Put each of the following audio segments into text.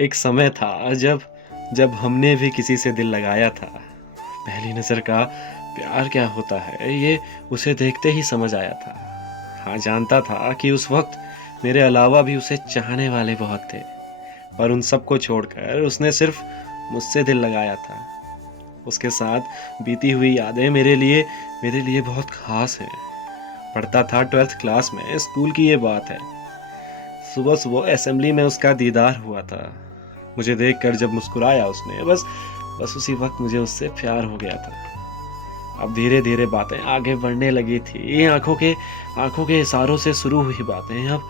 एक समय था जब जब हमने भी किसी से दिल लगाया था। पहली नज़र का प्यार क्या होता है ये उसे देखते ही समझ आया था। हाँ, जानता था कि उस वक़्त मेरे अलावा भी उसे चाहने वाले बहुत थे, पर उन सबको छोड़कर उसने सिर्फ़ मुझसे दिल लगाया था। उसके साथ बीती हुई यादें मेरे लिए बहुत ख़ास हैं। पढ़ता था 12th क्लास में, स्कूल की ये बात है। सुबह-सुबह असेंबली में उसका दीदार हुआ था। मुझे देखकर जब मुस्कुराया उसने, बस बस उसी वक़्त मुझे उससे प्यार हो गया था। अब धीरे-धीरे बातें आगे बढ़ने लगी थी। आँखों के इशारों से शुरू हुई बातें अब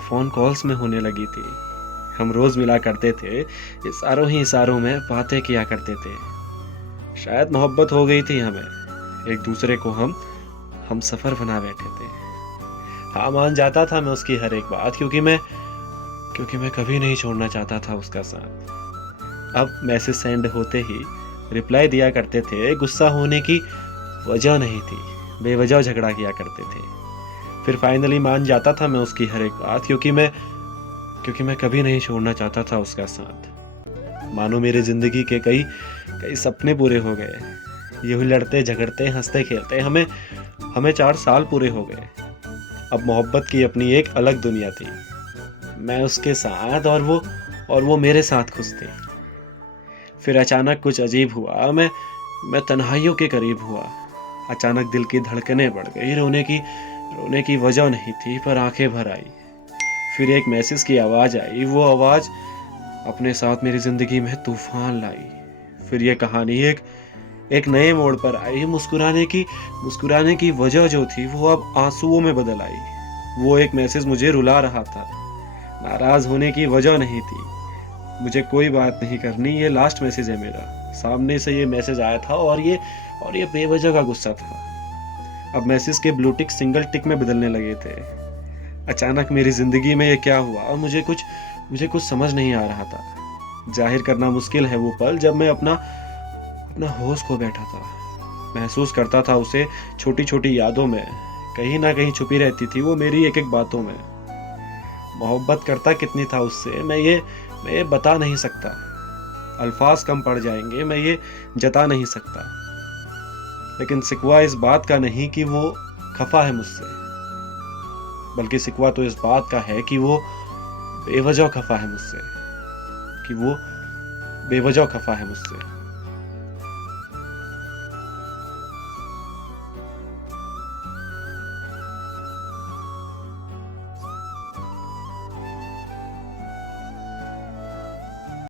फ़ोन कॉल्स में होने लगी थी। हम रोज़ मिला करते थे, इशारों ही इशारों में बातें किया करते थे। शायद मोहब्बत हो गई थी हमें। एक-दूसरे को हम सफ़र बना बैठे थे। हाँ, मान जाता था मैं उसकी हर एक बात, क्योंकि मैं कभी नहीं छोड़ना चाहता था उसका साथ। अब मैसेज सेंड होते ही रिप्लाई दिया करते थे, गुस्सा होने की वजह नहीं थी, बेवजह झगड़ा किया करते थे। फिर फाइनली मान जाता था मैं उसकी हर एक बात, क्योंकि मैं कभी नहीं छोड़ना चाहता था उसका साथ। मानो मेरी ज़िंदगी के कई कई सपने पूरे हो गए। यूँ ही लड़ते, झगड़ते, हँसते-खेलते हमें हमें 4 साल पूरे हो गए। अब मोहब्बत की अपनी एक अलग दुनिया थी। मैं उसके साथ और वो मेरे साथ खुश थे। फिर अचानक कुछ अजीब हुआ, मैं तन्हाइयों के करीब हुआ। अचानक दिल की धड़कनें बढ़ गई, रोने की वजह नहीं थी, पर आँखें भर आई। फिर एक मैसेज की आवाज़ आई, वो आवाज़ अपने साथ मेरी ज़िंदगी में तूफ़ान लाई। फिर ये कहानी एक एक नए मोड़ पर आई, मुस्कुराने की वजह जो थी, वो अब आँसुओं में बदल आई। वो एक मैसेज मुझे रुला रहा था, नाराज़ होने की वजह नहीं थी। मुझे कोई बात नहीं करनी, ये लास्ट मैसेज है मेरा। सामने से ये मैसेज आया था और ये बेवजह का गुस्सा था। अब मैसेज के ब्लू टिक सिंगल टिक में बदलने लगे थे। अचानक मेरी ज़िंदगी में ये क्या हुआ और मुझे कुछ समझ नहीं आ रहा था। ज़ाहिर करना मुश्किल है वो पल जब मैं अपना अपना होश खो बैठा था। महसूस करता था उसे छोटी-छोटी यादों में, कहीं न कहीं छुपी रहती थी वो मेरी एक-एक बातों में। मोहब्बत करता कितनी था उससे मैं ये बता नहीं सकता। अल्फाज़ कम पड़ जाएँगे, मैं ये जता नहीं सकता। लेकिन शिकवा इस बात का नहीं कि वो खफ़ा है मुझसे, बल्कि शिकवा तो इस बात का है कि वो बेवजह खफ़ा है मुझसे।